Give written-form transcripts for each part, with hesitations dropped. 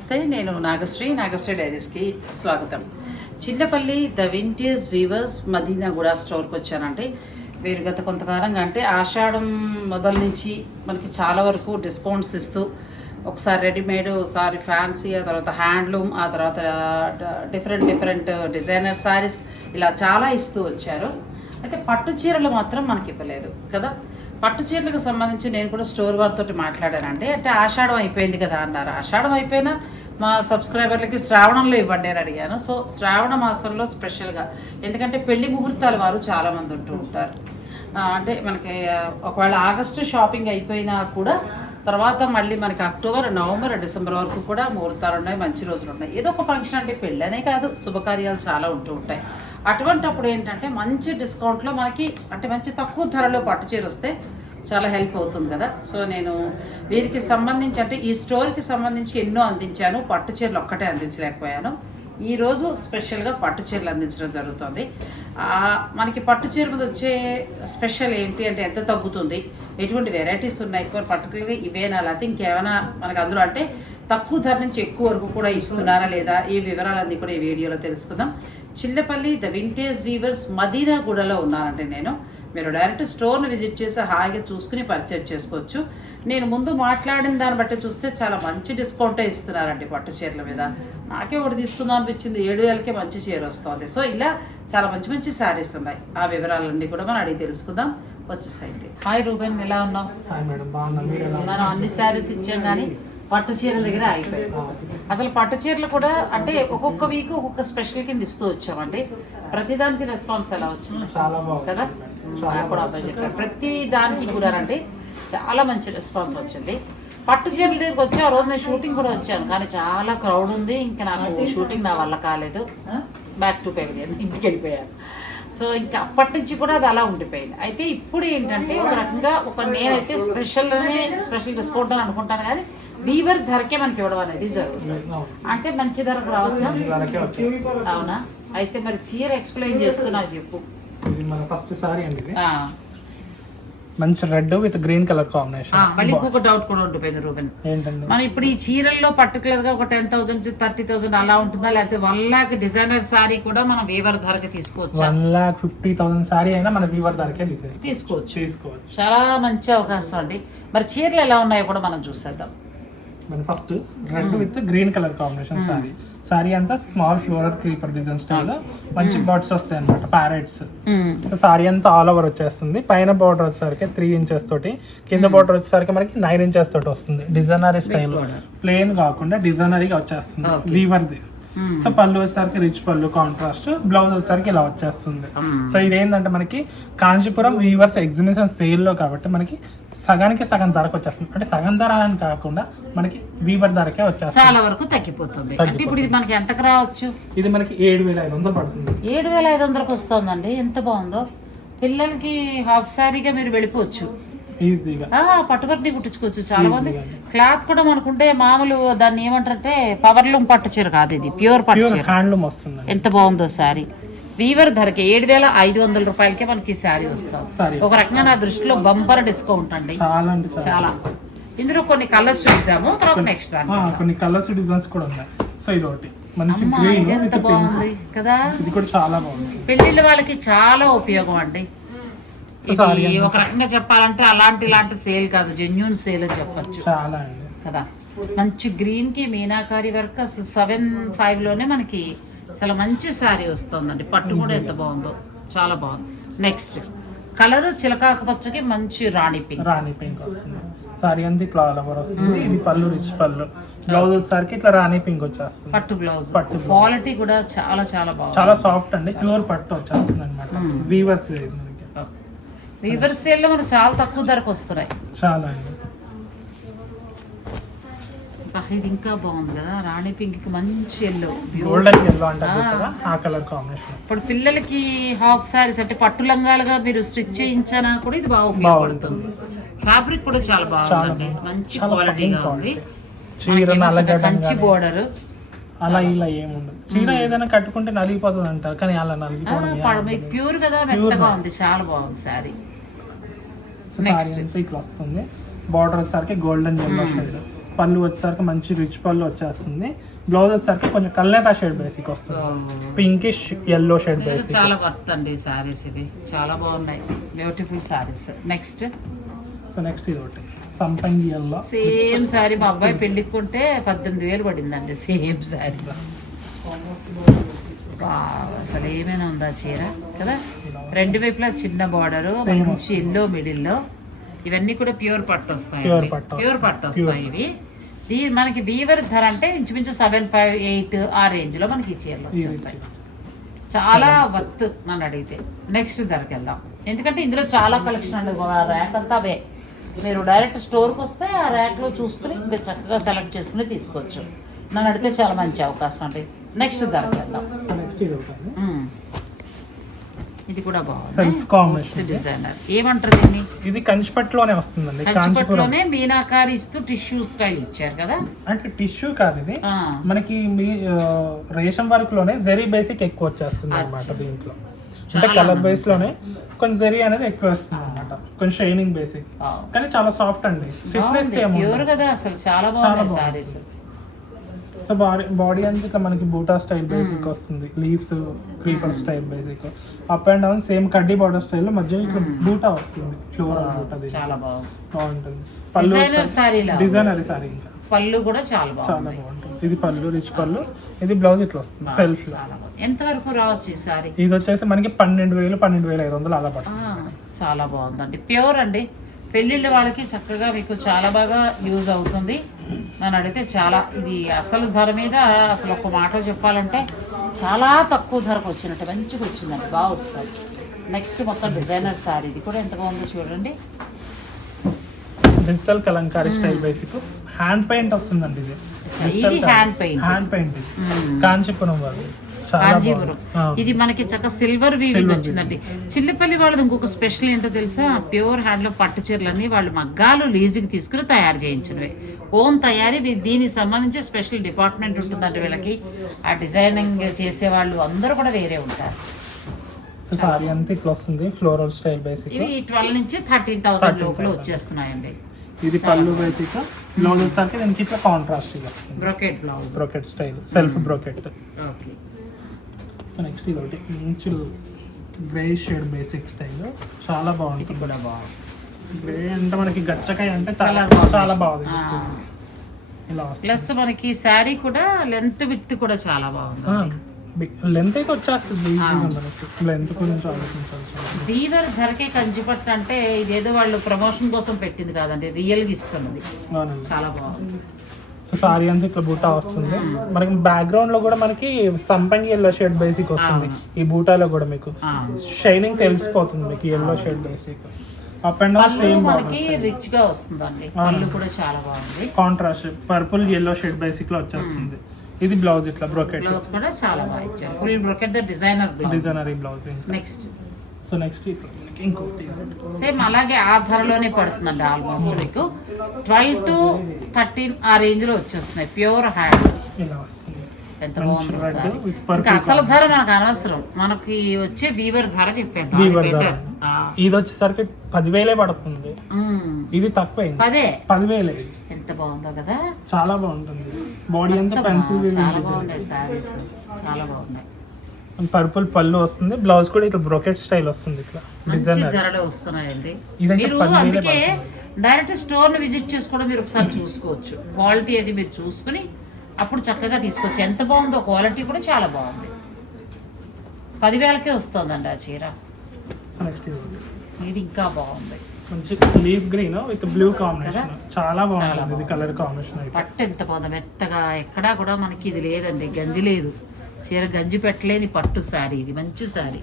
నమస్తే, నేను నాగశ్రీ డైరీస్కి స్వాగతం. Chillapalli the vintage weavers Madinaguda స్టోర్కి వచ్చానంటే వీరు గత కొంతకాలంగా అంటే ఆషాఢం మొదల నుంచి మనకి చాలా వరకు డిస్కౌంట్స్ ఇస్తూ ఒకసారి రెడీమేడ్, ఒకసారి ఫ్యాన్సీ, ఆ తర్వాత హ్యాండ్లూమ్, ఆ తర్వాత డిఫరెంట్ డిజైనర్ శారీస్ ఇలా చాలా ఇస్తూ వచ్చారు. అయితే పట్టు చీరలు మాత్రం మనకి ఇవ్వలేదు కదా. పట్టు చీరలకు సంబంధించి నేను కూడా స్టోర్ వారితో మాట్లాడానండి. అంటే ఆషాఢం అయిపోయింది కదా అన్నారు. ఆషాఢం అయిపోయినా మా సబ్స్క్రైబర్లకి శ్రావణంలో ఇవ్వండి అని అడిగాను. సో శ్రావణ మాసంలో స్పెషల్గా, ఎందుకంటే పెళ్లి ముహూర్తాల వారు చాలామంది ఉంటూ ఉంటారు. అంటే మనకి ఒకవేళ ఆగస్టు షాపింగ్ అయిపోయినా కూడా తర్వాత మళ్ళీ మనకి అక్టోబర్, నవంబర్, డిసెంబర్ వరకు కూడా ముహూర్తాలు ఉన్నాయి, మంచి రోజులు ఉన్నాయి. ఏదో ఒక ఫంక్షన్ అంటే పెళ్ళనే కాదు, శుభకార్యాలు చాలా ఉంటూ ఉంటాయి. అటువంటప్పుడు ఏంటంటే మంచి డిస్కౌంట్లో మనకి అంటే మంచి తక్కువ ధరలో పట్టు చీర వస్తే చాలా హెల్ప్ అవుతుంది కదా. సో నేను వీరికి సంబంధించి అంటే ఈ స్టోర్కి సంబంధించి ఎన్నో అందించాను, పట్టు చీరలు ఒక్కటే అందించలేకపోయాను. ఈరోజు స్పెషల్గా పట్టు చీరలు అందించడం జరుగుతుంది. మనకి పట్టు చీర మీద వచ్చే స్పెషల్ ఏంటి అంటే ఎంత తగ్గుతుంది, ఎటువంటి వెరైటీస్ ఉన్నాయి, ఎక్కువ పర్టికులర్గా ఇవేనా లేకపోతే ఇంకేమైనా మనకు అందులో అంటే తక్కువ ధర నుంచి ఎక్కువ వరకు కూడా ఇస్తున్నారా లేదా, ఈ వివరాలన్నీ కూడా ఈ వీడియోలో తెలుసుకుందాం. చిల్లపల్లి ద వింటేజ్ వీవర్స్ మదీనాగూడలో ఉన్నానంటే నేను, మీరు డైరెక్ట్ స్టోర్ని విజిట్ చేసి హాయిగా చూసుకుని పర్చేజ్ చేసుకోవచ్చు. నేను ముందు మాట్లాడిన దాన్ని బట్టి చూస్తే చాలా మంచి డిస్కౌంటే ఇస్తున్నారండి పట్టు చీరల మీద. నాకే ఒకటి తీసుకుందాం అనిపించింది, 7,000కే మంచి చీర వస్తుంది. సో ఇలా చాలా మంచి శారీస్ ఉన్నాయి. ఆ వివరాలన్నీ కూడా మనం అడిగి తెలుసుకుందాం. వచ్చేసండి. హాయ్ రూబెన్, ఎలా ఉన్నావు? మనం అన్ని శారీస్ ఇచ్చాం కానీ పట్టు చీరల దగ్గర అయిపోయాయి. అసలు పట్టు చీరలు కూడా అంటే ఒక్కొక్క వీక్ ఒక్కొక్క స్పెషల్ కింద ఇస్తూ వచ్చామండి. ప్రతిదానికి రెస్పాన్స్ ఎలా వచ్చింది కదా, నాకు కూడా అబ్బాయి చెప్పారు. ప్రతి దానికి కూడా అంటే చాలా మంచి రెస్పాన్స్ వచ్చింది. పట్టు చీరల దగ్గరికి వచ్చి ఆ రోజు నేను షూటింగ్ కూడా వచ్చాను, కానీ చాలా క్రౌడ్ ఉంది. ఇంకా నాకు షూటింగ్ నా వల్ల కాలేదు, బ్యాక్ టు పెరిగాను, ఇంటికి వెళ్ళిపోయాను. సో ఇంకా అప్పటి నుంచి కూడా అది అలా ఉండిపోయింది. అయితే ఇప్పుడు ఏంటంటే ఒక రకంగా నేనైతే స్పెషల్ డిస్కౌంట్ అని అనుకుంటాను, కానీ వీవర్ ధరకే మనకి ఇవ్వడం అనేది జరుగుతుంది. అంటే మంచి ధరకు రావచ్చా? అవునా? అయితే మరి చీర ఎక్స్ప్లెయిన్ చేస్తున్నా చెప్పు. ఇది మన ఫస్ట్ సారీ అండి. మంచి red with green colour combination. మళ్ళీ ఇంకొక డౌట్ కూడా ఉండిపోయింది రూబెన్, ఏంటంటే మనం ఇప్పుడు ఈ చీరల్లో పర్టికులర్ గా ఒక 10,000 30,000 అలా ఉంటుందా, లేకపోతే 1,00,000 డిజైనర్ సారీ కూడా మనం వీవర్ ధరకి తీసుకోవచ్చు? 1,50,000 సారీ అయినా మన వీవర్ ధరకే తీసుకోవచ్చు. చాలా మంచి అవకాశం అండి. మరి చీరలు ఎలా ఉన్నాయో కూడా మనం చూసేద్దాం. మన first red with green colour combination sari అంతా small floral creeper design style మంచి బర్డ్స్ వస్తాయి అనమాట, ప్యారెట్స్. సారీ అంతా ఆల్ ఓవర్ వచ్చేస్తుంది. పైన బార్డర్ వచ్చేసరికి 3 ఇంచెస్ తోటి, కింద బార్డర్ వచ్చేసరికి మనకి 9 ఇంచెస్ తోటి వస్తుంది. డిజైనరీ స్టైల్, ప్లెయిన్ కాకుండా డిజైనరీగా వచ్చేస్తుంది వీవర్ది. సో పళ్ళు వచ్చేసరికి రిచ్ పళ్ళు కాంట్రాస్ట్, బ్లౌజ్ వచ్చేసరికి ఇలా వచ్చేస్తుంది. సో ఇదేంటంటే మనకి కాంచీపురం వీవర్స్ ఎగ్జిబిషన్ సేల్ లో కాబట్టి మనకి సగానికి సగం ధరకు వచ్చేస్తుంది. అంటే సగం ధర అని కాకుండా మనకి వీవర్ ధరకే వచ్చేస్తుంది, చాలా వరకు తగ్గిపోతుంది. ఇప్పుడు ఇది మనకి ఎంతకు రావచ్చు? ఇది మనకి 7,500 పడుతుంది. 7,500కి వస్తుందండి, ఎంత బాగుందో. పిల్లలకి హాఫ్ శారీగా మీరు వెళ్ళిపోవచ్చు ఈజీగా, పట్టుబట్టి కుట్టించుకోవచ్చు. చాలా మంది క్లాత్ కూడా మనకుంటే మామూలు దాన్ని ఏమంటారంటే పవర్లూమ్ పట్టు చీర కాదు, ఇది ప్యూర్ పట్టు చీర, హ్యాండ్లూమ్ వస్తుంది. ఎంత బాగుందో శారీ. వీవర్ ధరకి 7,500 రూపాయలకే మనకి శారీ వస్తుంది. ఒక రకంగా నా దృష్టిలో బంపర్ డిస్కౌంట్ అండి, చాలా. ఇందులో కొన్ని కలర్స్ చూద్దాము, తర్వాత నెక్స్ట్ కొన్ని కలర్స్ డిజైన్స్ కూడా ఉన్నాయి. సో ఇది ఒకటి మంచి గ్రీన్, ఎంత బాగుంది కదా, ఇది కూడా చాలా బాగుంది. పెళ్లిళ్ళ వాళ్ళకి చాలా ఉపయోగం అండి. ఇది ఒక రకంగా చెప్పాలంటే ఇలాంటి సేల్ కాదు, జెన్యూన్ సేల్ అని చెప్పచ్చు కదా. మంచి గ్రీన్ కి మీనాకారి వర్క్, అసలు 7,500 లోనే మనకి చాలా మంచి శారీ వస్తుందండి. పట్టు కూడా ఎంత బాగుందో, చాలా బాగుంది. నెక్స్ట్ కలర్ చిలకాకు పచ్చకి మంచి రాణి పింక్ వస్తుంది. సారీ అంతా ఇట్లా ఆల్ ఓవర్ వస్తుంది. ఇది పళ్ళు రిచ్ పళ్ళు, బ్లౌజ్ వచ్చేసరికి ఇట్లా రాణి పింక్ వచ్చేస్తుంది. పట్టు బ్లౌజ్ క్వాలిటీ కూడా చాలా బాగుంది, చాలా సాఫ్ట్ అండి, ప్యూర్ పట్టు వచ్చేస్తుంది అనమాట. వీవర్స్ వీవర్ సేల్ లో మనకు చాలా తక్కువ ధరకు వస్తున్నాయి. చాలా అండి. ఇది ఇంకా బాగుంది కదా, రాణి పింక్ కి మంచి ఎల్లో, గోల్డెన్ ఎల్లో అంటారు ఆ కలర్ కాంబినేషన్. ఇప్పుడు పిల్లలకి హాఫ్ సారీస్ అంటే పట్టు లంగాలుగా మీరు స్టిచ్ చేయించినా కూడా ఇది బాగా ఉపయోగపడుతుంది. ఫ్యాబ్రిక్ కూడా చాలా బాగుంది, మంచి క్వాలిటీగా ఉంది. మంచి బోర్డర్, అలా ఇలా ఏముండదు. చీర ఏదైనా కట్టుకుంటే నలిగిపోతుంది అంటారు, కానీ అలా నలిగిపోతుంది. ప్యూర్ కదా, మెత్తగా ఉంది, చాలా బాగుంది శారీ. నెక్స్ట్ ఇట్లా వస్తుంది. బార్డర్ వచ్చేసరికి గోల్డెన్ ఎల్లో షేడ్, పళ్ళు వచ్చేసరికి మంచి రిచ్ పళ్ళు వచ్చేస్తుంది. బ్లౌజ్ వచ్చేసరికి కొంచెం కల్నేతా షేడ్ బేసిక్ వస్తుంది, పింకిష్ ఎల్లో షేడ్ బేసిక్. చాలా వర్త్ అండి సారీస్ ఇవి, చాలా బాగున్నాయి, బ్యూటిఫుల్ సారీస్. నెక్స్ట్ ఇది ఒకటి సంపంగి ఎల్లో. సేమ్ సారీ మా అబ్బాయి పెళ్లికుంటే 18,000 పడిందండి సేమ్ సారీ. అసలు ఏమైనా ఉందా చీర కదా, రెండు వైపులా చిన్న బార్డర్, మంచి ఎల్లో మిడిల్లో. ఇవన్నీ కూడా ప్యూర్ పట్టు వస్తాయి, ప్యూర్ పట్టు వస్తాయి ఇవి. మనకి వీవర్ ధర అంటే ఇంచుమించు 7,500-8 ఆ రేంజ్ లో మనకి ఈ చీరలు వచ్చేస్తాయి. చాలా వర్త్ నన్ను అడిగితే. నెక్స్ట్ ధరకి వెళ్దాం, ఎందుకంటే ఇందులో చాలా కలెక్షన్ అండి. ర్యాక్ అంతా అవే, మీరు డైరెక్ట్ స్టోర్కి వస్తే ఆ ర్యాక్లో చూసుకుని మీరు చక్కగా సెలెక్ట్ చేసుకుని తీసుకోవచ్చు. నన్ను అడిగితే చాలా మంచి అవకాశం అండి. నెక్స్ట్ ధరకి వెళ్దాం. ఇది కూడా బాగుంది, సెల్ఫ్ కాంబినేషన్ డిజైనర్. ఏమంటారు దీన్ని? ఇది కంచిపట్టులోనే వస్తుందండి, కంచిపట్టులోనే మీనాకారి ఇస్తూ టిష్యూ స్టైల్ ఇచ్చారు కదా. అంటే టిష్యూ కాదు ఇది, మనకి మీ రేషం వర్క్ లోనే జరీ బేసిక్ ఎక్కువ వచ్చేస్తుంది అన్నమాట. దీంట్లో అంటే కలర్ బేస్ లోనే కొంచెం జరీ అనేది ఎక్కువ వస్తుంది అన్నమాట, కొంచెం షైనింగ్ బేసిక్, కానీ చాలా సాఫ్ట్ అండి. స్టిఫ్నెస్ ప్యూర్ కదా, అసలు చాలా బాగుంది సారీస్. సో బాడీ అంతా ఇట్లా మనకి బూటా స్టైల్ బేసిక్ వస్తుంది, leaves creeper style basic, up and down same కడ్డీ బార్డర్ స్టైల్ లో మధ్యలో ఇట్లా బూటా వస్తుంది, ఫ్లోరల్ బూటా. చాలా బాగుంటుంది పళ్ళు, డిజైనర్ సారీ. ఇంకా పళ్ళు కూడా చాలా బాగుంటుంది. ఇది పళ్ళు, రిచ్ పళ్ళు. ఇది బ్లౌజ్ ఇట్లా వస్తుంది సెల్ఫ్. ఎంత వరకు రావచ్చు ఈ సారీ? ఇది వచ్చేసి మనకి 12,000-12,500 అలా పడుతుంది. చాలా బాగుందండి, ప్యూర్ అండి. పెళ్ళిళ్ళ వాళ్ళకి చక్కగా మీకు చాలా బాగా యూజ్ అవుతుంది. నన్ను అడిగితే చాలా, ఇది అసలు ధర మీద అసలు ఒక మాట చెప్పాలంటే చాలా తక్కువ ధరకు వచ్చినట్టు మంచిగా వచ్చిందండి, బాగా వస్తుంది. నెక్స్ట్ మొత్తం డిజైనర్ సారీ. ఇది కూడా ఎంత బాగుందో చూడండి, digital Kalamkari style basic. Hand paint వస్తుందండి ఇది, హ్యాండ్ పెయింట్ కాంచీపురం వాళ్ళు. కాంజీపురం. ఇది మనకి చక్క సిల్వర్ వీవింగ్ వచ్చిందండి. చిల్లపల్లి వాళ్ళది ఇంకొక స్పెషల్ ఏంటో తెలుసా, ప్యూర్ హ్యాండ్ లో పట్టు చీరలన్నీ వాళ్ళు మగ్గాలు లీజుకి తీసుకుని తయారు చేయించినవి. ఓన్ తయారీ. దీనికి సంబంధించి స్పెషల్ డిపార్ట్మెంట్ ఉంటుందండి వీళ్ళకి. ఆ డిజైనింగ్ చేసే వాళ్ళు అందరూ కూడా వేరే ఉంటారు. సారీ అంతా ఇట్లా వస్తుంది, ఫ్లోరల్ స్టైల్ బేసిక్. ఇవి 12 నుంచి 13,000 లోపల వచ్చేస్తున్నాయండి. ఇది పళ్ళు బేసిక్. బ్లౌజ్ వచ్చేసరికి దీనికి ఇట్లా contrast brocade blouse, brocade style, self brocade. Okay. So next ఇది ఒకటి మంచి గ్రే షేడ్ బేసిక్ స్టైల్, చాలా బాగుంటుంది. ఇది కూడా బాగుంది. గ్రే అంటే మనకి గచ్చకాయ అంటే చాలా బాగుంది ఇలా. ప్లస్ మనకి శారీ కూడా లెంత్ విడ్త్ కూడా చాలా బాగుంది. లెంత్ అయితే వచ్చేస్తుంది, లెంత్ గురించి ఆలోచించాల్సి. వీవర్ ధరకే కంచిపట్టు అంటే ఇదేదో వాళ్ళు ప్రమోషన్ కోసం పెట్టింది కాదండి, రియల్ గా ఇస్తున్నది. చాలా బాగుంది. సో సారీ అంతా ఇట్లా బూటా వస్తుంది. మనకి బ్యాక్గ్రౌండ్ లో కూడా మనకి సంపంగి ఎల్లో షేడ్ బేసిక్ వస్తుంది. ఈ బూటాలో కూడా మీకు షైనింగ్ తెలిసిపోతుంది మీకు, yellow shade basic. Up and down same మనకి రిచ్ గా వస్తుందండి. పళ్ళు కూడా చాలా బాగుంది, contrast purple yellow shade basic లో వచ్చేస్తుంది. ఇది బ్లౌజ్ ఇట్లా బ్రోకెట్, బ్లౌజ్ కూడా చాలా బాగా ఇచ్చారు, full brocade designer blouse. Next so next ఇంకోటి సేమ్ అలాగే ఆ ధరలోనే పడుతుందండి. ఆల్మోస్ట్ మీకు 12 to 13 ఆ రేంజ్ లో వచ్చేస్తున్నాయి. ప్యూర్ హ్యాండ్ ఇలా వస్తుంది. ఎంత బాగుంది సార్. ఇంకా అసలు ధర మనకు అనవసరం, మనకి వచ్చే వీవర్ ధర చెప్పేది. ఇది వచ్చేసరికి 10,000 పడుతుంది. ఇది తక్కువ 10,000. ఎంత బాగుందో కదా, చాలా బాగుంటుంది. బాడీ అంతా పెన్సిల్ చాలా బాగున్నాయి సారీస్, చాలా బాగున్నాయి. పర్పుల్ పళ్ళు వస్తుంది, బ్లౌజ్ కూడా ఇట్లా బ్రోకెట్ స్టైల్ వస్తుంది. ఇట్లా మంచి ధరలో వస్తున్నాయండి. మీరు అందుకే డైరెక్ట్ స్టోర్ ని విజిట్ చేసుకోవడం మీరు ఒకసారి చూసుకోవచ్చు. క్వాలిటీ అది మీరు చూసుకుని అప్పుడు చక్కగా తీసుకోవచ్చు. ఎంత బాగుందో, క్వాలిటీ కూడా చాలా బాగుంది. 10,000కే వస్తుందండి ఆ చీర. ఇది ఇంకా బాగుంది, మంచి leaf green with blue combination, చాలా బాగుంది. ఇది కలర్ కాంబినేషన్. పట్టు ఎంత బాగుంది, మెత్తగా. ఎక్కడా కూడా మనకి ఇది లేదండి, గంజి లేదు. చీర గంజి పెట్టలేని పట్టు శారీ, ఇది మంచి శారీ.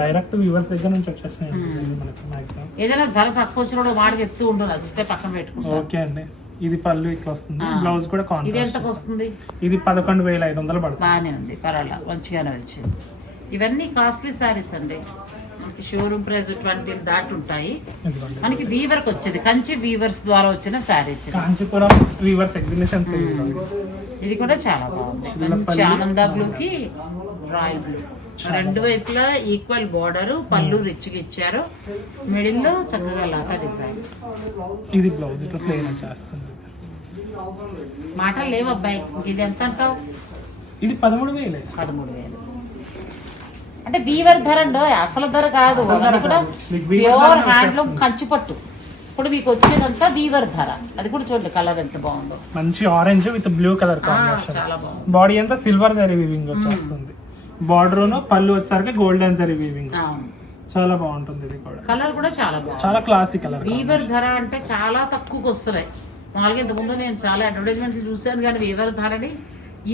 డైరెక్ట్ వ్యూవర్స్ దగ్గర నుంచి వచ్చేసినాయి మనకి. మాక్సిమం ఏదైనా ధర తక్కువ వచ్చిన మాట చెప్తూ ఉంటారు, నచ్చితే పక్కన పెట్టుకుంటాం. ఓకే అండి. ఇది పళ్ళు ఇట్లా వస్తుంది, బ్లౌజ్ కూడా కాంట్రాస్ట్. ఇది ఎంతకు వస్తుంది? ఇది 11,500 పడుతుంది. బాగానే ఉంది, పర్వాలా, మంచిగానే వచ్చింది. ఇవన్నీ కాస్ట్లీ శారీస్ అండి, మనకి షోరూమ్ ప్రైస్ 20 దాటి ఉంటాయి. మనకి వీవర్కి వచ్చేది కంచి వీవర్స్ ద్వారా వచ్చిన శారీస్. Kanchipuram weavers exhibition. ఇది కూడా చాలా బాగుంది, మంచి ఆనంద బ్లూకి రాయల్ బ్లూ. రెండు వైపులా ఈక్వల్ బోర్డర్, పళ్ళు రిచ్గా ఇచ్చారు, మిడిల్ లో చక్కగా లాగా డిజైన్. ఇది బ్లౌజ్ ఇట్లా ప్లెయిన్ వచ్చేస్తుంది. మాటలు లేవు అబ్బాయి. ఇది ఎంత అంటావు? ఇది 13,000. 13,000 అంటే వీవర్ ధర అండి, అసలు ధర కాదు. అసలు ధర అది కూడా కాదు. మీకు వీవర్ ప్యూర్ ధర హ్యాండ్లూమ్ వచ్చేస్తుంది. కంచిపట్టు. ఇప్పుడు మీకు వచ్చేదంతా వీవర్ ధర. అది కూడా చూడండి కలర్ ఎంత బాగుందో. మంచి orange with blue colour combination. చాలా బాగుంది. బాడీ అంతా సిల్వర్ జరీ వీవింగ్ వచ్చేస్తుంది. బార్డర్ పళ్ళు వచ్చేసరికి గోల్డెన్ జరీ వీవింగ్. అవును, చాలా బాగుంటుంది. ఇది కూడా కలర్ కూడా చాలా బాగుంది. చాలా క్లాసిక్ కలర్. వీవర్ ధర అంటే చాలా తక్కువకి వస్తున్నాయి. మామూలుగా ఇంతకుముందు నేను చాలా అడ్వర్టైజ్మెంట్లు చూశాను, కానీ వీవర్ ధరని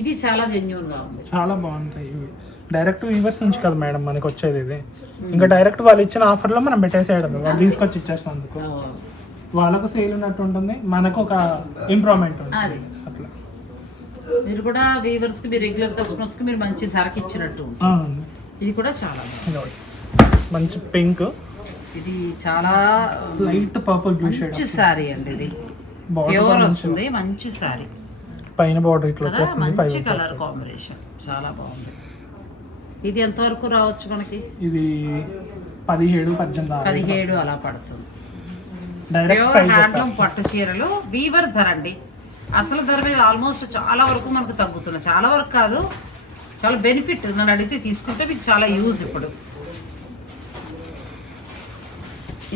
ఇది చాలా జెన్యూన్ గా ఉంది. చాలా బాగుంటాయి ఇవి. డైరెక్ట్ వీవర్స్ నుంచి కదా మేడం మనకి వచ్చేది ఇది. ఇంకా డైరెక్ట్ వాళ్ళు ఇచ్చిన ఆఫర్ లో మనం పెట్టేసేయడం, వాళ్ళు తీసుకొచ్చి ఇచ్చేసినందుకు వాళ్ళకు సేల్ ఉన్నట్టు ఉంటుంది, మనకు ఒక ఇంప్రూవ్మెంట్ ఉంటుంది. అది అట్లా మీరు కూడా వీవర్స్ కి, మీ రెగ్యులర్ కస్టమర్స్ కి మీరు మంచి ధరకి ఇచ్చినట్టు ఉంటుంది. అవును. ఇది కూడా చాలా బాగుంది. ఇదిగోండి. మంచి పింక్, ఇది చాలా లైట్ పర్పుల్ బ్లూ షేడ్. మంచి సారీ అండి. ఇది బార్డర్ ప్యూర్ వస్తుంది, మంచి సారీ. పైన బార్డర్ ఇట్లా వచ్చేస్తుంది. మంచి కలర్ కాంబినేషన్, చాలా బాగుంది. ఇది ఎంత వరకు రావచ్చు మనకి? ఇది 17-18 17 అలా పడుతుంది. డైరెక్ట్ ప్యూర్ ప్రైస్ హ్యాండ్లూమ్ పట్టు చీరలు వీవర్ ధర అండి. అసలు ధర మీద ఆల్మోస్ట్ చాలా వరకు మనకు తగ్గుతున్నాయి. చాలా వరకు కాదు, చాలా బెనిఫిట్. నన్ను అడిగితే తీసుకుంటే మీకు చాలా యూజ్. ఇప్పుడు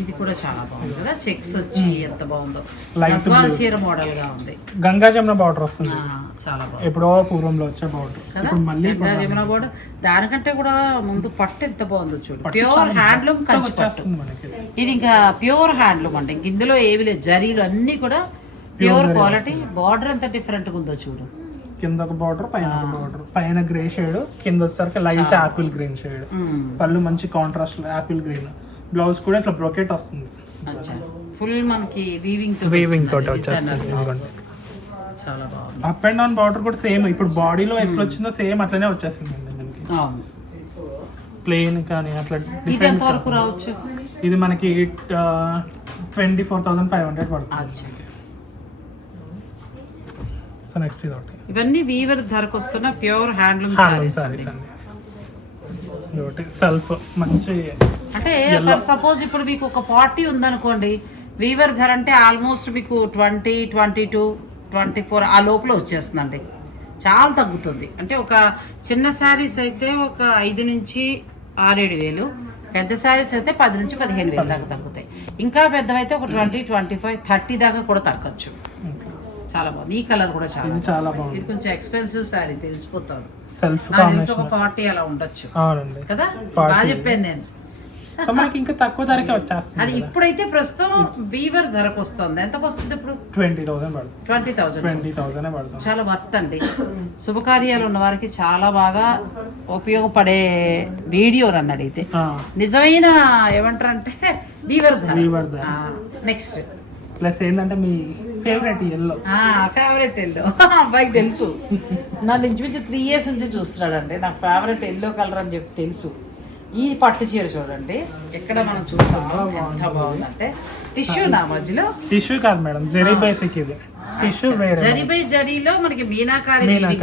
ఇది కూడా చాలా బాగుంది కదా, చెక్స్ వచ్చి ఎంత బాగుందో. Light Gadwal blue. చీర మోడల్ గా ఉంది. గంగా జమున బార్డర్ వస్తుంది. చాలా బాగుంది ఎప్పుడో పూర్వంలో వచ్చే బార్డర్. కదా, ఇప్పుడు మళ్ళీ గంగా జమున బోర్డు. దానికంటే కూడా ముందు పట్టు ఎంత బాగుందో చూడు. పట్టు ప్యూర్ చాలా హ్యాండ్లూమ్ కంచి పట్టు. వచ్చేస్తుంది మనకి. ఇది ఇంకా ప్యూర్ హ్యాండ్లూమ్ అండి. ఇంక ఇందులో ఏవి లేదు, జరీలు అన్ని కూడా ప్యూర్ జరీ క్వాలిటీ. బార్డర్ ఎంత డిఫరెంట్ గా ఉందో చూడు. కింద ఒక బార్డర్, పైన ఒక బార్డర్. పైన గ్రే షేడ్, కింద వచ్చేసరికి లైట్ యాపిల్ గ్రీన్ షేడ్. పళ్ళు మంచి కాంట్రాస్ట్ యాపిల్ గ్రీన్. బ్లౌజ్ కూడా ఇట్లా బ్రోకెట్ వస్తుంది. ఫుల్ మనకి వీవింగ్ తోటి వచ్చేస్తుంది. ఇదిగోండి. చాలా బాగుంది. అప్ అండ్ డౌన్ బార్డర్ కూడా సేమ్. ఇప్పుడు బాడీలో ఎట్లా వచ్చిందో సేమ్ అట్లనే వచ్చేస్తుంది మనకి. అవును. ప్లెయిన్ కానీ అట్లా ఇది ఎంత వరకు రావచ్చు? ఇది మనకి 24,500 పడుతుంది. అచ్చా. సో నెక్స్ట్ ఇది ఒకటి. ఇవన్నీ వీవర్ ధరకు వస్తున్న pure handloom handloom saris. Saris అండి. ఒకటి సెల్ఫ్ మంచి. అంటే ఫర్ సపోజ్ ఇప్పుడు మీకు ఒక 40 ఉందనుకోండి, వీవర్ ధర అంటే ఆల్మోస్ట్ మీకు 20, 22, 24 ఆ లోపల వచ్చేస్తుందండి. చాలా తగ్గుతుంది. అంటే ఒక చిన్న శారీస్ అయితే ఒక 5 నుంచి 6-7 వేలు, పెద్ద శారీస్ అయితే 10 నుంచి 15 వేలు దాకా తగ్గుతాయి. ఇంకా పెద్దవైతే ఒక 20, 25, 30 దాకా కూడా తగ్గచ్చు. చాలా బాగుంది. ఈ కలర్ కూడా చాలా చాలా బాగుంది. ఇది కొంచెం ఎక్స్పెన్సివ్ శారీ, తెలిసిపోతుంది. సెల్ఫ్ నాకు తెలిసి ఒక 40 అలా ఉండొచ్చు అవునండి కదా. బాగా చెప్పాను నేను. సో మనకి ఇంకా తక్కువ ధరకే వచ్చేస్తుంది. అది ఇప్పుడైతే ప్రస్తుతం వీవర్ ధరకు వస్తుంది. ఎంతకు వస్తుంది ఇప్పుడు? 20,000 పడుతుంది. 20,000. 20,000 పడుతుంది. చాలా వర్త్ అండి. శుభకార్యాలు ఉన్న వారికి చాలా బాగా ఉపయోగపడే వీడియో నన్ను అడిగితే. నిజమైన ఏమంటారు అంటే వీవర్ ధర. నెక్స్ట్ ప్లస్ ఏంటంటే మీ ఫేవరెట్ ఎల్లో. ఫేవరెట్ ఎల్లో అబ్బాయికి తెలుసు. నన్ను ఇంచుమించు 3 years నుంచి చూస్తున్నాడండి. నాకు ఫేవరెట్ ఎల్లో కలర్ అని చెప్పి తెలుసు. ఈ పట్టు చీర చూడండి, ఎక్కడ మనం చూసాం ఎంత బాగుందంటే. టిష్యూ నా మధ్యలో టిష్యూ కాదు మేడం, జరీ బేసిక్. ఇది టిష్యూ వేరే. జరీ బై జరీలో మనకి మీనాకారి weaving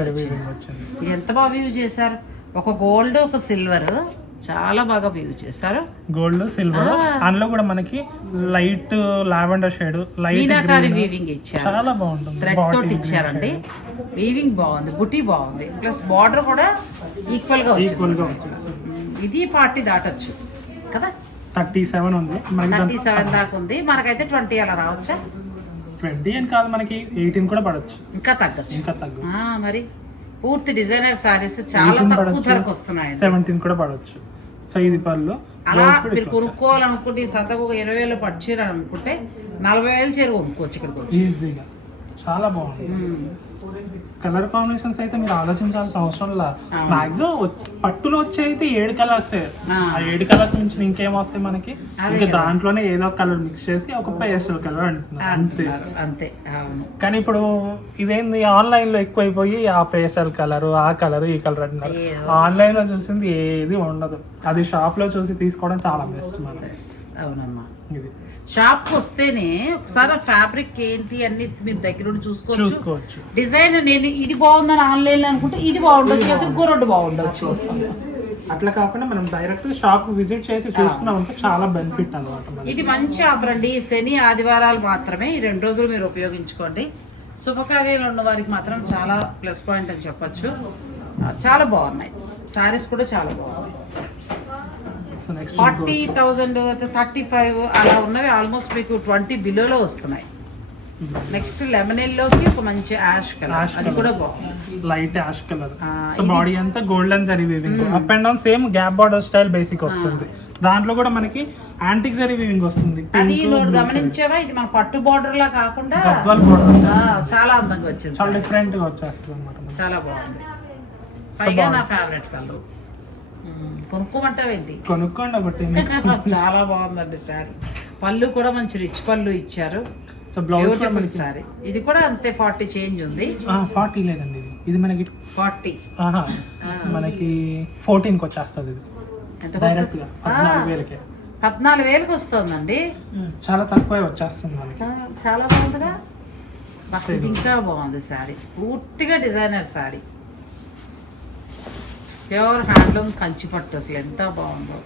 వచ్చింది. ఇది ఎంత బాగా వ్యూ చేశారు. ఒక గోల్డ్, ఒక సిల్వర్, చాలా బాగా వ్యూ చేశారు. గోల్డ్, సిల్వర్, అందులో కూడా మనకి light lavender shade, light meenakari weaving ఇచ్చారు. చాలా బాగుంటుంది. థ్రెడ్ తోటి ఇచ్చారండి. వీవింగ్ బాగుంది, బుటీ బాగుంది, ప్లస్ బార్డర్ కూడా ఈక్వల్ గా వచ్చేస్తుంది. ఇది 40 దాటొచ్చు కదా. 37 ఉంది, 37 దాకా ఉంది. మనకైతే 20 అలా రావచ్చా? 20 అని కాదు, మనకి 18 కూడా పడవచ్చు. ఇంకా తగ్గచ్చు. ఇంకా తగ్గు. మరి పూర్తి డిజైనర్ సారీస్ చాలా తక్కువ ధరకు వస్తున్నాయి. 17 కూడా పడవచ్చు. సో ఇది పళ్ళు. అలా మీరు కొనుక్కోవాలనుకుంటే ఈ సంతకు 20,000 పట్టు చీర అనుకుంటే 40,000 చీర కొనుక్కోవచ్చు ఇక్కడికి ఈజీగా. చాలా బాగుంది. కలర్ కాంబినేషన్స్ అయితే మీరు ఆలోచించాల్సిన అవసరం లేదు. మాక్సిమం పట్టులో వచ్చే అయితే 7 కలర్స్. ఆ 7 కలర్స్ నుంచి ఇంకేం వస్తాయి మనకి? ఇంకా దాంట్లోనే ఏదో కలర్ మిక్స్ చేసి ఒక పేస్టల్ కలర్ అంటున్నారు అంతే. కానీ ఇప్పుడు ఇవేంది ఆన్లైన్ లో ఎక్కువైపోయి ఆ పేస్టల్ కలర్, ఆ కలర్, ఈ కలర్ అంటున్నారు. ఆన్లైన్ లో చూసింది ఏది ఉండదు. అది షాప్ లో చూసి తీసుకోవడం చాలా బెస్ట్ మనకి. అవునమ్మా. ఇది షాప్ వస్తేనే ఒకసారి ఫ్యాబ్రిక్ ఏంటి అన్ని మీరు దగ్గర ఉండి చూసుకోవచ్చు. డిజైన్ నేను ఇది బాగుందని ఆన్లైన్ లో అనుకుంటే ఇది బాగుండొచ్చు, ఇంకో 2 బాగుండొచ్చు. అట్లా కాకుండా మనం డైరెక్ట్ షాప్ విజిట్ చేసి చూసుకున్నామంటే చాలా బెనిఫిట్ అన్నమాట. ఇది మంచి ఆఫర్ అండి. శని ఆదివారాలు మాత్రమే ఈ 2 రోజులు మీరు ఉపయోగించుకోండి. శుభకార్యాలు ఉన్న వారికి మాత్రం చాలా ప్లస్ పాయింట్ అని చెప్పొచ్చు. చాలా బాగున్నాయి శారీస్ కూడా చాలా బాగున్నాయి. సో నెక్స్ట్ 40,000 35 అలా ఉన్నవి ఆల్మోస్ట్ మీకు 20 బిలోలో వస్తున్నాయి. నెక్స్ట్ లెమన్ ఎల్లోకి ఒక మంచి యాష్ కలర్, అది కూడా బాగుంది. Light ash colour. So body అంతా golden zari weaving, up and down same gap border style basic వస్తుంది. దాంట్లో కూడా మనకి యాంటిక్ జరీ వీవింగ్ వస్తుంది. అది నోట్ గమనించావా, ఇది మన పట్టు బార్డర్ లా కాకుండా గద్వాల్ బార్డర్ చాలా అందంగా వచ్చింది, చాలా డిఫరెంట్ గా వచ్చేస్తుంది అన్నమాట. చాలా బాగుంది. పైగా నా ఫేవరెట్ కలర్. కొనుక్కోమంటావేంటి? కొనుక్కోండి ఒకటి. చాలా బాగుందండి శారీ. పళ్ళు కూడా మంచి రిచ్ పళ్ళు ఇచ్చారు. సో బ్లౌజ్ సారీ ఇది కూడా అంతే 40 చేంజ్ ఉంది. 40 లేదండి, ఇది మనకి 40 మనకి 14కి వచ్చేస్తుంది. ఇది ఎంత డైరెక్ట్ గా 14,000కి 14,000కి వస్తుందండి. చాలా తక్కువ వచ్చేస్తుంది మనకి. చాలా బాగుందిగా. ఇది ఇంకా బాగుంది శారీ, పూర్తిగా designer sari, pure handloom Kanchi పట్టు. అసలు ఎంత బాగుందో.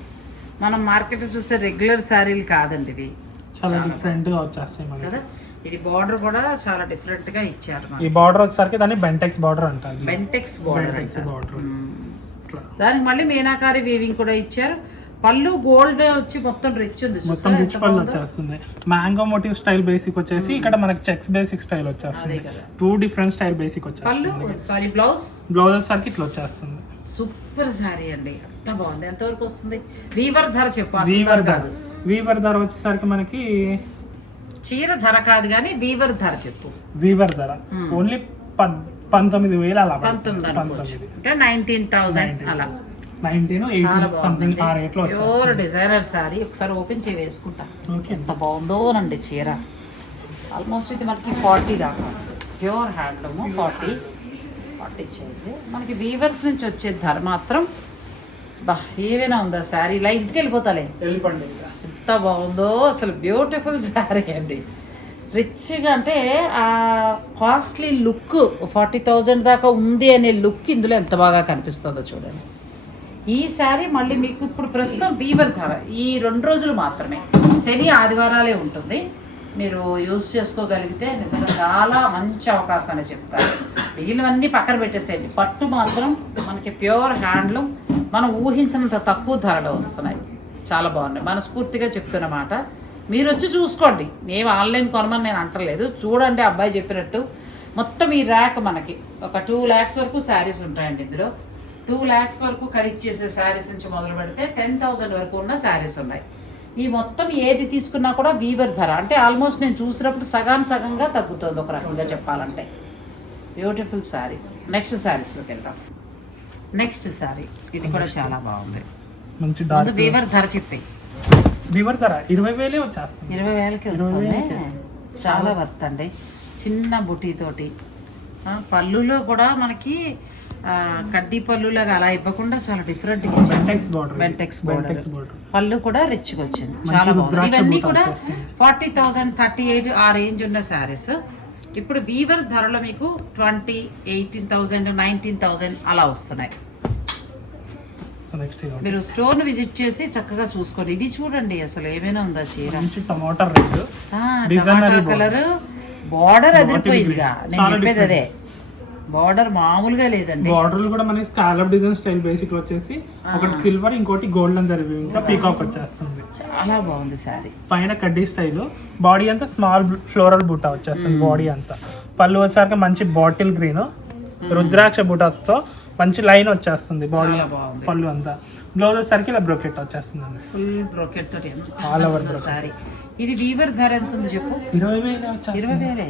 మనం మార్కెట్ చూస్తే రెగ్యులర్ శారీలు కాదండి ఇవి, చాలా డిఫరెంట్ గా వచ్చేస్తాయి మనకి కదా. ఇది బార్డర్ కూడా చాలా డిఫరెంట్ గా ఇచ్చారు. ఈ బార్డర్ వచ్చేసరికి దాన్ని బెంటెక్స్ బార్డర్ అంటారు. బెంటెక్స్ బార్డర్. బార్డర్ దానికి మళ్ళీ మీనాకారి వీవింగ్ కూడా ఇచ్చారు. పళ్ళు గోల్డ్ వచ్చి మొత్తం రిచ్ ఉంది, మొత్తం రిచ్ పళ్ళు వచ్చేస్తుంది. మ్యాంగో మోటివ్ స్టైల్ బేసిక్ వచ్చేసి ఇక్కడ మనకి చెక్స్ బేసిక్ స్టైల్ వచ్చేస్తుంది. 2 డిఫరెంట్ స్టైల్ బేసిక్ వచ్చేస్తుంది. పళ్ళు సారీ బ్లౌజ్ వచ్చేసరికి ఇట్లా వచ్చేస్తుంది. సూపర్ సారీ అండి, ఎంత బాగుంది. ఎంతవరకు వస్తుంది? వీవర్ ధర చెప్పు. వీవర్ ధర వచ్చేసరికి మనకి చీర ధర కాదు కానీ వీవర్ ధర చెప్పు. వీవర్ ధర ఓన్లీ 19,000 అలా. 19 అంటే 19,000 అలా. 19 18 సంథింగ్ ఆ రేట్ లో. Pure designer sorry. ఒకసారి ఓపెన్ చేసి వేసుకుంటా, ఎంత బాగుందోనండి చీర. ఆల్మోస్ట్ ఇది మనకి 40 దాకా. ప్యూర్ హ్యాండ్లూమ్ 40 చేయండి. మనకి వీవర్స్ నుంచి వచ్చే ధర మాత్రం బా ఏమైనా ఉందా శారీ. ఇలా ఇంటికి వెళ్ళిపోతాలే, వెళ్ళిపోండి. ఎంత బాగుందో అసలు. బ్యూటిఫుల్ శారీ అండి, రిచ్గా. అంటే ఆ కాస్ట్లీ లుక్ 40,000 దాకా ఉంది అనే లుక్ ఇందులో ఎంత బాగా కనిపిస్తుందో చూడండి. ఈ శారీ మళ్ళీ మీకు ఇప్పుడు ప్రస్తుతం వీవర్ ధర ఈ 2 రోజులు మాత్రమే, శని ఆదివారాలే ఉంటుంది. మీరు యూజ్ చేసుకోగలిగితే నిజంగా చాలా మంచి అవకాశం అని చెప్తారు. మిగిలినవన్నీ పక్కన పెట్టేసేయండి. పట్టు మాత్రం మనకి ప్యూర్ హ్యాండ్లూమ్ మనం ఊహించినంత తక్కువ ధరలో వస్తున్నాయి. చాలా బాగున్నాయి, మనస్ఫూర్తిగా చెప్తున్నమాట. మీరు వచ్చి చూసుకోండి, మేము ఆన్లైన్ కొనమని నేను అంటలేదు. చూడండి అబ్బాయి చెప్పినట్టు. మొత్తం ఈ ర్యాక్ మనకి ఒక 2 lakhs వరకు శారీస్ ఉంటాయండి. ఇందులో 2 lakhs వరకు ఖరీదు చేసే శారీస్ నుంచి మొదలు పెడితే 10,000 వరకు ఉన్న శారీస్ ఉన్నాయి. ఈ మొత్తం ఏది తీసుకున్నా కూడా వీవర్ ధర అంటే ఆల్మోస్ట్ నేను చూసినప్పుడు సగంగా తగ్గుతుంది ఒక రకంగా చెప్పాలంటే. బ్యూటిఫుల్ శారీ. నెక్స్ట్ శారీస్లోకి వెళ్దాం. నెక్స్ట్ శారీ ఇది కూడా చాలా బాగుంది. మంచి వీవర్ ధర చెప్పి. వీవర్ ధర 20,000 వచ్చేస్తుంది. 20,000కి వస్తుంది. చాలా వర్త్ అండి. చిన్న బుటీతోటి పళ్ళులో కూడా మనకి కడ్డీ పళ్ళులాగా అలా ఇవ్వకుండా చాలా డిఫరెంట్ బెంటెక్స్ బార్డర్. పళ్ళు కూడా రిచ్గా వచ్చింది, చాలా బాగుంది. ఇవన్నీ కూడా 40,000 38 ఆ రేంజ్ ఉన్న శారీస్. ఇప్పుడు వీవర్ ధరలో మీకు 20 18,000 19,000 అలా వస్తున్నాయి. మీరు స్టోర్ విజిట్ చేసి చక్కగా చూసుకోండి. ఇది చూడండి అసలు ఏమైనా ఉందా చీర. టమాటా కలర్ బార్డర్ అదిరిపోయిందిగా. నేను చెప్పేది అదే, బార్డర్ మామూలుగా లేదండి. బార్డర్లు కూడా మనకి స్కాలప్ డిజైన్ స్టైల్ బేసిక్ వచ్చేసి ఒకటి సిల్వర్ ఇంకోటి గోల్డెన్ జరిగి ఇంకా పీకాక్ వచ్చేస్తుంది. చాలా బాగుంది సారీ. పైన కడ్డీ స్టైల్, బాడీ అంతా స్మాల్ ఫ్లోరల్ బూటా వచ్చేస్తుంది. బాడీ అంతా పళ్ళు వచ్చేసరికి మంచి బాటిల్ గ్రీన్ రుద్రాక్ష బూటాస్తో మంచి లైన్ వచ్చేస్తుంది. బాడీ పళ్ళు అంతా. బ్లౌజ్ వచ్చేసరికి ఇలా బ్రోకెట్ వచ్చేస్తుంది. ఫుల్ బ్రోకెట్ తోటి ఆల్ ఓవర్ సారీ. ఇది వీవర్ ధర ఎంత ఉంది చెప్పు? 20,000.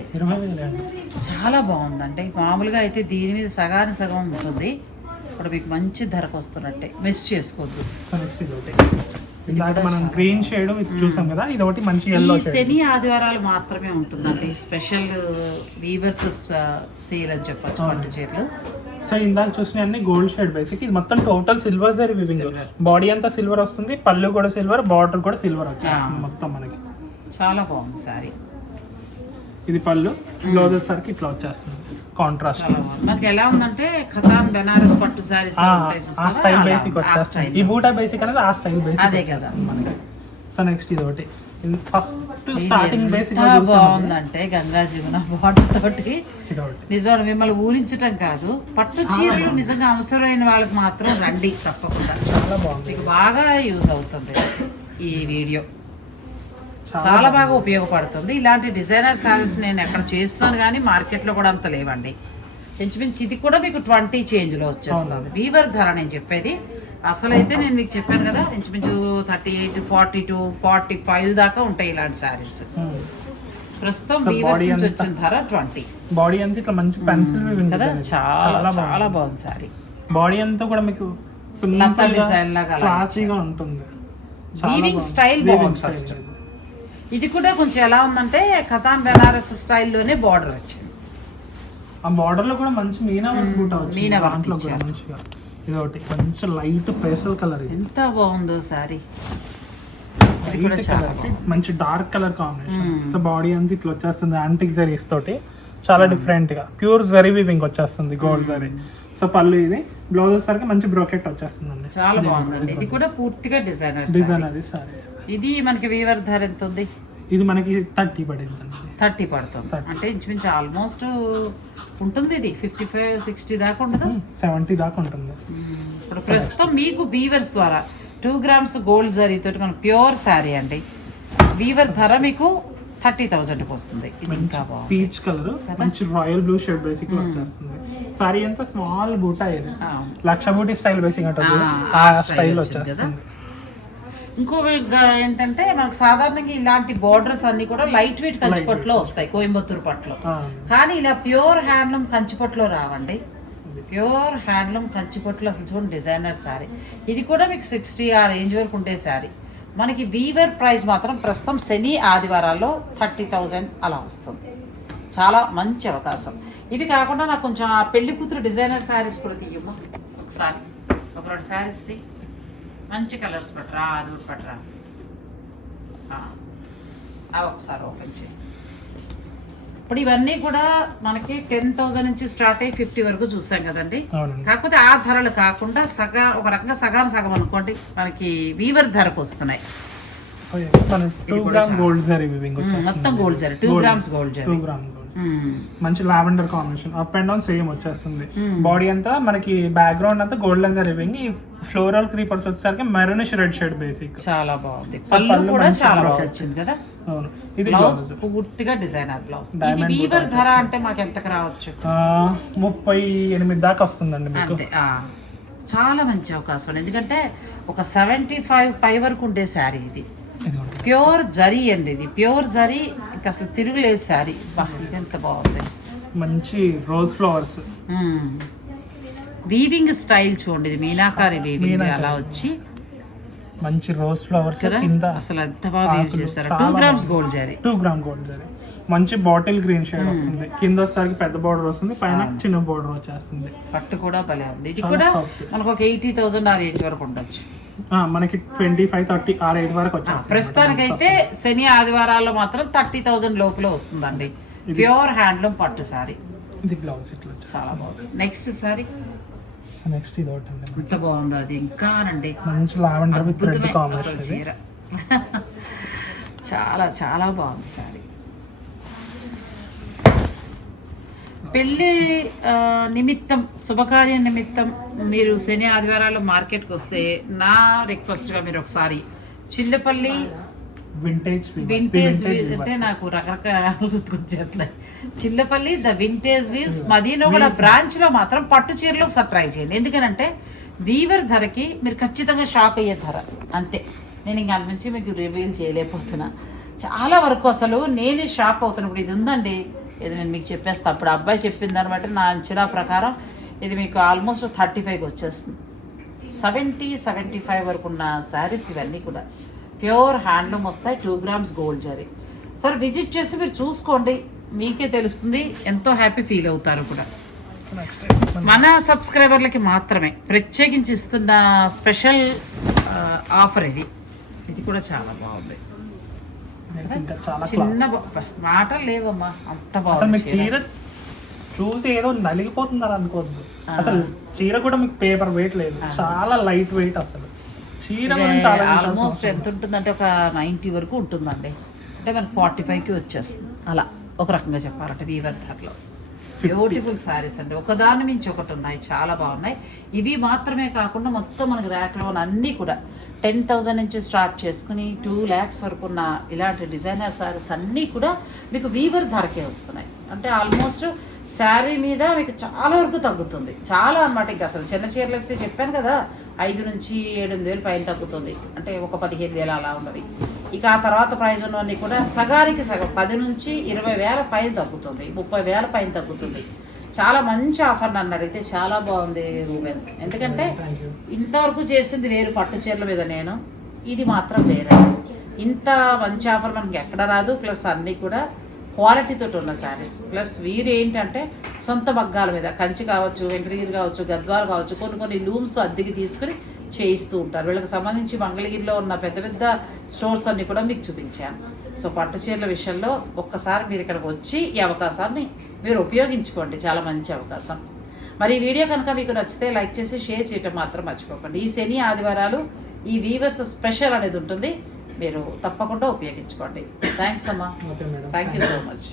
చాలా బాగుందంటే మామూలుగా అయితే దీని మీద సగం ఉంటుంది. ఇప్పుడు మీకు మంచి ధరకు వస్తున్నట్టే, మిస్ చేసుకోవద్దు. మనం గ్రీన్ షేడ్ చూసాం కదా, ఇది ఒకటి మంచి yellow షేడ్. శని ఆదివారాలు మాత్రమే ఉంటుందండి స్పెషల్ వీవర్స్ సేల్ అని చెప్పొచ్చు పట్టు చీరలు. సో ఇందాక చూసిన అన్ని గోల్డ్ షేడ్ బేసిక్. ఇది మొత్తం total silver zari weaving. Body అంతా సిల్వర్ వస్తుంది, పళ్ళు కూడా సిల్వర్, బార్డర్ కూడా సిల్వర్ వచ్చేస్తుంది మొత్తం మనకి. చాలా బాగుంది సారీ. ఇది పళ్ళు, బ్లౌజ్ వచ్చేసరికి ఇట్లా వచ్చేస్తుంది కాంట్రాస్ట్. మనకి ఎలా ఉందంటే ఖతాన్ బెనారస్ పట్టు సారీస్ ఆ స్టైల్ బేసిక్ వచ్చేస్తుంది. ఈ బూటా బేసిక్ అనేది ఆ స్టైల్ బేసిక్ అదే కదా మనకి. సో నెక్స్ట్ ఇది ఒకటి ఫస్ట్ స్టార్టింగ్ బేసిక్ బాగుందంటే గంగా జీవన వాటర్ తోటి ఇది ఒకటి. నిజంగా మిమ్మల్ని ఊరించటం కాదు, పట్టు చీరలు నిజంగా అవసరమైన వాళ్ళకి మాత్రం రండి తప్పకుండా, చాలా బాగుంది. మీకు బాగా యూజ్ అవుతుంది ఈ వీడియో, చాలా బాగా ఉపయోగపడుతుంది. ఇలాంటి డిజైనర్ శారీస్ నేను ఎక్కడ చేస్తున్నాను కానీ మార్కెట్లో కూడా అంత లేవండి. ఇంచుమించు ఇది కూడా మీకు 20 చేంజ్లో వచ్చేస్తుంది. వీవర్ ధర నేను చెప్పేది అసలైతే నేను మీకు చెప్పాను కదా, ఇంచుమించు 38, 42, 45 దాకా ఉంటాయి ఇలాంటి శారీస్. ప్రస్తుతం వీవర్స్ నుంచి వచ్చిన ధర 20. బాడీ అంతా ఇట్లా మంచి పెన్సిల్ కదా, చాలా చాలా బాగుంది సారీ. బాడీ అంతా కూడా మీకు లతా డిజైన్ లాగా క్లాసీగా ఉంటుంది. వీవింగ్ స్టైల్ బాగుంది. ఫస్ట్ ఇది కూడా కొంచెం ఎలా ఉందంటే కథాన్ బెనారస్ స్టైల్లోనే బార్డర్ వచ్చింది. ఆ బార్డర్ లో కూడా మంచి మీనా వర్క్ బూటా వచ్చింది. మీనా వర్క్ దాంట్లో కూడా మంచిగా ఇది ఒకటి మంచి లైట్ పేస్టల్ కలర్. ఇది ఎంత బాగుందో సారీ. ఇది కూడా లైట్ చాలా కలర్ మంచి dark colour combination. So body అంతా ఇట్లా వచ్చేస్తుంది యాంటిక్ జరీస్ తోటి, చాలా డిఫరెంట్ గా ప్యూర్ జరీ వీవింగ్ వచ్చేస్తుంది, గోల్డ్ జరీ. సో పళ్ళు ఇది, బ్లౌజ్ వచ్చేసరికి మంచి బ్రోకెట్ వచ్చేస్తుందండి. చాలా బాగుందండి. ఇది కూడా పూర్తిగా డిజైనర్ డిజైనర్ సారీస్. ఇది మనకి వీవర్ ధర ఎంత ఉంది? ఇది మనకి 30 పడింది. 30 పడుతుంది. అంటే ఇంచుమించు ఆల్మోస్ట్ ఉంటుంది. ఇది 55, 60 దాకా ఉండదు, 70 దాకా ఉంటుంది. ఇప్పుడు ప్రస్తుతం మీకు వీవర్స్ ద్వారా 2 grams గోల్డ్ జరీతో మన ప్యూర్ శారీ అండి. వీవర్ ధర మీకు 30,000కి వస్తుంది. ఇది ఇంకా బాగుంది. పీచ్ కలర్ మంచి రాయల్ బ్లూ షేడ్ బేసిక్ లో వచ్చేస్తుంది. సారీ అంతా స్మాల్ బూటా, ఇది లక్ష బూటీ స్టైల్ బేసిక్ ఉంటుంది, ఆ స్టైల్ వచ్చేస్తుంది. ఇంకో ఏంటంటే మనకు సాధారణంగా ఇలాంటి బోర్డర్స్ అన్ని కూడా లైట్ వెయిట్ కంచిపట్లో వస్తాయి, కోయంబత్తూరు పట్లో. కానీ ఇలా ప్యూర్ హ్యాండ్లూమ్ కంచిపట్లో రావండి. ప్యూర్ హ్యాండ్లూమ్ కంచిపట్లో అసలు చూడండి డిజైనర్ శారీ. ఇది కూడా మీకు 60 ఆ రేంజ్ వరకు ఉండే శారీ. మనకి వీవర్ ప్రైస్ మాత్రం ప్రస్తుతం శని ఆదివారాల్లో 30,000 అలా వస్తుంది. చాలా మంచి అవకాశం. ఇవి కాకుండా నాకు కొంచెం ఆ పెళ్లి కూతురు డిజైనర్ శారీస్ కూడా తీయమ్మా ఒకసారి. ఒక 2 శారీస్ తీ, మంచి కలర్స్ పట్టరా, అది కూడా పట్టరా. అవి ఒకసారి ఓపెన్ చేయి. ఇప్పుడు ఇవన్నీ కూడా మనకి 10,000 నుంచి స్టార్ట్ అయ్యి 50 వరకు చూసాం కదండి. కాకపోతే ఆ ధరలు కాకుండా ఒక రకంగా సగం అనుకోండి మనకి వీవర్ ధరకు వస్తున్నాయి. 2 గ్రామ్ గోల్డ్ జరీ వీవింగ్ మొత్తం gold zari, 2 grams gold zari. 2 gram gold మంచి lavender combination, up and down same వచ్చేస్తుంది. బాడీ అంతా మనకి బ్యాక్గ్రౌండ్ అంతా గోల్డెన్ జరీ వీవింగ్. ఈ ఫ్లోరల్ క్రీపర్స్ వచ్చేసరికి మెరూనిష్ రెడ్ షేడ్ బేసిక్. చాలా బాగుంది. పళ్ళు కూడా చాలా బాగా వచ్చింది కదా. అవును. ఇది బ్లౌజ్ పూర్తిగా డిజైనర్ బ్లౌజ్. ఇది వీవర్ ధర అంటే మాకు ఎంతకు రావచ్చు? 38 దాకా వస్తుందండి మీకు. అంతే. చాలా మంచి అవకాశం, ఎందుకంటే ఒక 75 పై వరకు ఉండే శారీ ఇది. ప్యూర్ జరీ అండి, ఇది ప్యూర్ జరీ, ఇంకా అసలు తిరుగులేదు శారీ. ఇది ఎంత బాగుంది. మంచి రోజ్ ఫ్లవర్స్ వీవింగ్ స్టైల్ చూడండి. ఇది మీనాకారి వీవింగ్ అలా వచ్చి మంచి రోజ్ ఫ్లవర్స్ కింద అసలు ఎంత బాగా వీవ్ చేశారు. 2 grams gold zari. 2 gram gold zari మంచి బాటిల్ గ్రీన్ షేడ్ వస్తుంది. కింద వచ్చేసరికి పెద్ద బార్డర్ వస్తుంది, పైన చిన్న బార్డర్ వచ్చేస్తుంది. పట్టు కూడా భలే ఉంది. ఇది కూడా మనకు ఒక 80,000 ఆ రేంజ్ వరకు ఉండొచ్చు. మనకి 25, 30 ఆ రేట్ వరకు వచ్చేస్తుంది. ప్రస్తుతానికైతే శని ఆదివారాల్లో మాత్రం 30,000 లోపల వస్తుందండి. ప్యూర్ హ్యాండ్లూమ్ పట్టు సారీ. ఇది బ్లౌజ్ ఇట్లా చాలా బాగుంది. నెక్స్ట్ సారీ, నెక్స్ట్ ఇది ఒకటి అండి. ఎంత బాగుంది అది. ఇంకా నండి మంచి లావెండర్ విత్ రెడ్ కాంబినేషన్ చీర. చాలా చాలా బాగుంది సారీ. పెళ్ళి నిమిత్తం, శుభకార్య నిమిత్తం మీరు శని ఆదివారాలు మార్కెట్కి వస్తే నా రిక్వెస్ట్గా మీరు ఒకసారి చిల్లపల్లి వింటేజ్ అంటే నాకు రకరకాల గుర్తుకొచ్చేట్లే. Chillapalli the vintage weaves Madina కూడా బ్రాంచ్ లో మాత్రం పట్టు చీరలు ఒకసారి ట్రై చేయండి. ఎందుకంటే వీవర్ ధరకి మీరు ఖచ్చితంగా షాక్ అయ్యే ధర అంతే. నేను ఇంకా నుంచి మీకు రివీల్ చేయలేకపోతున్నా. చాలా వరకు అసలు నేనే షాక్ అవుతాను. ఇప్పుడు ఇది ఉందండి, ఇది నేను మీకు చెప్పేస్తాను. అప్పుడు అబ్బాయి చెప్పిన దాన్ని బట్టి నా అంచనా ప్రకారం ఇది మీకు ఆల్మోస్ట్ 35కి వచ్చేస్తుంది. 70-75 వరకు ఉన్న శారీస్ ఇవన్నీ కూడా ప్యూర్ హ్యాండ్లూమ్ వస్తాయి. 2 grams gold zari. Sir visit చేసి మీరు చూసుకోండి, మీకే తెలుస్తుంది, ఎంతో హ్యాపీ ఫీల్ అవుతారు కూడా. మన సబ్స్క్రైబర్లకి మాత్రమే ప్రత్యేకించి ఇస్తున్న స్పెషల్ ఆఫర్ ఇది. ఇది కూడా చాలా బాగుంది. చిన్న మాటలు లేవమ్మా, అంత బాగుంది. చీర చూసి ఏదో నలిగిపోతున్నారు అనుకోవద్దు. అసలు చీర కూడా మీకు పేపర్ వెయిట్ లేదు, చాలా లైట్ వెయిట్, అసలు చీర గురించి ఆలోచించాల్సిన ఆల్మోస్ట్ ఎంత ఉంటుందంటే ఒక 90 వరకు ఉంటుందండి. అంటే మనకు 45కి వచ్చేస్తుంది అలా ఒక రకంగా చెప్పాలంటే వీవర్ ధరలో. బ్యూటిఫుల్ శారీస్ అండి, ఒకదాని మించి ఒకటి ఉన్నాయి, చాలా బాగున్నాయి. ఇవి మాత్రమే కాకుండా మొత్తం మనకి ర్యాక్లో అన్నీ కూడా 10,000 నుంచి స్టార్ట్ చేసుకుని 2 lakhs వరకు ఉన్న ఇలాంటి డిజైనర్ శారీస్ అన్నీ కూడా మీకు వీవర్ ధరకే వస్తున్నాయి. అంటే ఆల్మోస్ట్ శారీ మీద మీకు చాలా వరకు తగ్గుతుంది, చాలా అన్నమాట. ఇంకా అసలు చిన్న చీరలు అయితే చెప్పాను కదా 5 నుంచి 7-8 వేలు పైన తగ్గుతుంది, అంటే ఒక 15,000 అలా ఉన్నది. ఇక ఆ తర్వాత ప్రైజ్ ఉన్నవన్నీ కూడా సగానికి సగం 10 నుంచి 20,000 పైన తగ్గుతుంది, 30,000 పైన తగ్గుతుంది. చాలా మంచి ఆఫర్ నన్ను అడిగితే చాలా బాగుంది రూబెన్. ఎందుకంటే ఇంతవరకు చేసింది వేరు పట్టు చీరల మీద, నేను ఇది మాత్రం వేరే. ఇంత మంచి ఆఫర్ మనకి ఎక్కడ రాదు. ప్లస్ అన్నీ కూడా క్వాలిటీతో ఉన్న శారీస్. ప్లస్ వీరు ఏంటంటే సొంత మగ్గాల మీద కంచి కావచ్చు, వెంకటగిరి కావచ్చు, గద్వాలు కావచ్చు, కొన్ని లూమ్స్ అద్దెకి తీసుకుని చేయిస్తూ ఉంటారు. వీళ్ళకి సంబంధించి మంగళగిరిలో ఉన్న పెద్ద పెద్ద స్టోర్స్ అన్నీ కూడా మీకు చూపించాను. సో పట్టు చీరల విషయంలో ఒక్కసారి మీరు ఇక్కడికి వచ్చి ఈ అవకాశాన్ని మీరు ఉపయోగించుకోండి, చాలా మంచి అవకాశం. మరి ఈ వీడియో కనుక మీకు నచ్చితే లైక్ చేసి షేర్ చేయటం మాత్రం మర్చిపోకండి. ఈ శని ఆదివారాలు ఈ వీవర్స్ స్పెషల్ అనేది ఉంటుంది, మీరు తప్పకుండా ఉపయోగించుకోండి. థ్యాంక్స్ అమ్మా, okay madam. Thank you so much.